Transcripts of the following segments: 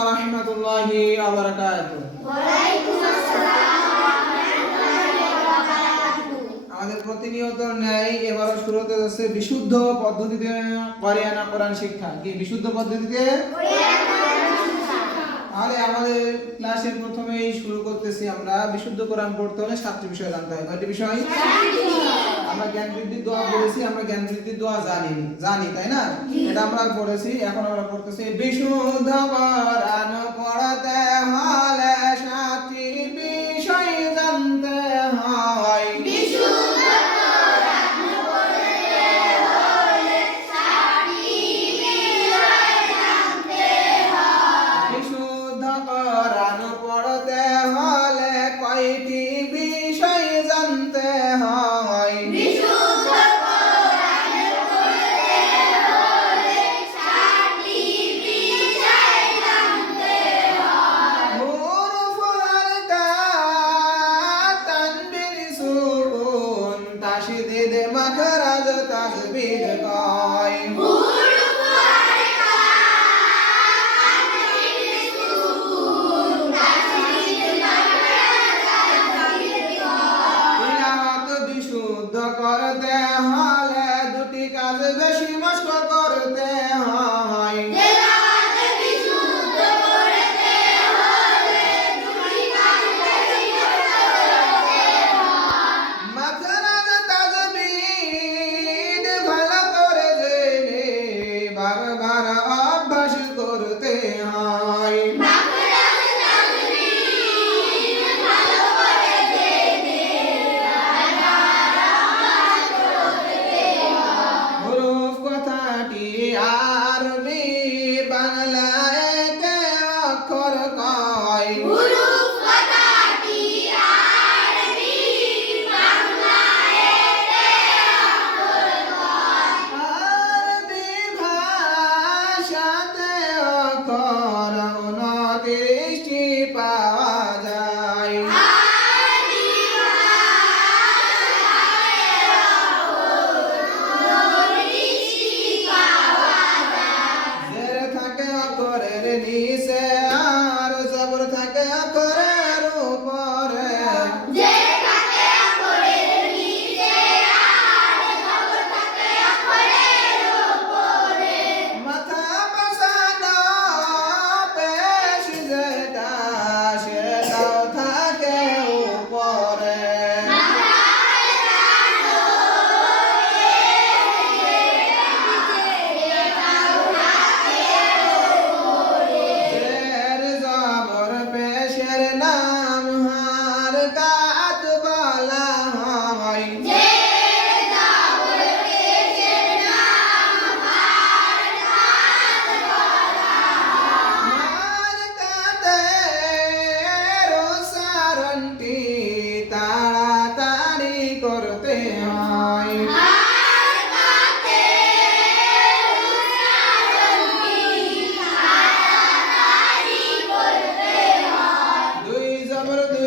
রাহমাতুল্লাহি আমাদের প্রতিনিয়ত ন্যায় এবারও শুরু হতে যাচ্ছে বিশুদ্ধ পদ্ধতিতে করান শিক্ষা। কি বিশুদ্ধ পদ্ধতিতে? তাহলে আমাদের ক্লাসের প্রথমেই শুরু করতেছি আমরা। বিশুদ্ধ কোরআন পড়তে হলে সাতটি বিষয় জানতে হয়। কয়টি বিষয়? আমরা জ্ঞান বৃদ্ধির দোয়া পড়েছি আমরা জ্ঞান বৃদ্ধির দোয়া জানি জানি তাই না? এটা আমরা পড়েছি এখন আমরা পড়তেছি বিশুদ্ধ কোরআন পড়তে হলে তাশদীদ মাখরাজ তাসবিদ আমার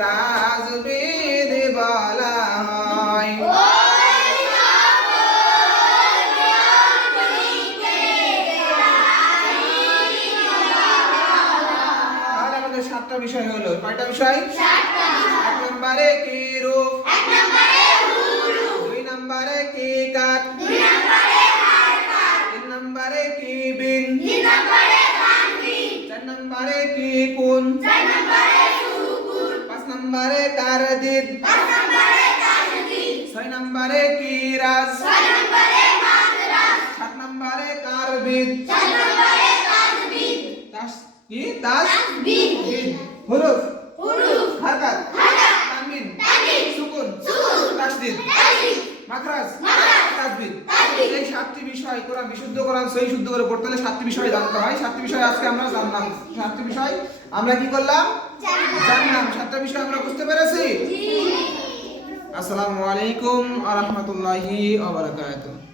তাজবিদ বলা হয়। সাতটা বিষয় হলো, কয়টা বিষয়? এক নম্বরে কি রূপ? দুই নম্বরে কি কাট তিন নম্বরে কি চার নম্বরে নম্বরে কার দিদ ছয় নম্বরে কি রাজ? সাত নম্বরে কার বিদ তাস কি? তাস? হুরুফ। হারকাত। তানবিন। সুকুন। তাসদিদ মাখরাজ। তাসবিদ এই সাতটি বিষয় কোরআন বিশুদ্ধ কোরআন সহি শুদ্ধ করে পড়তে হলে সাতটি বিষয় জানতে হয়। সাতটি বিষয় আজকে আমরা জানলাম। সাতটি বিষয় আমরা কি করলাম? জানলাম সাতটা বিষয় আমরা বুঝতে পেরেছি? আসসালামু আলাইকুম আ রহমতুল্লাহি ওয়া বারাকাতুহু।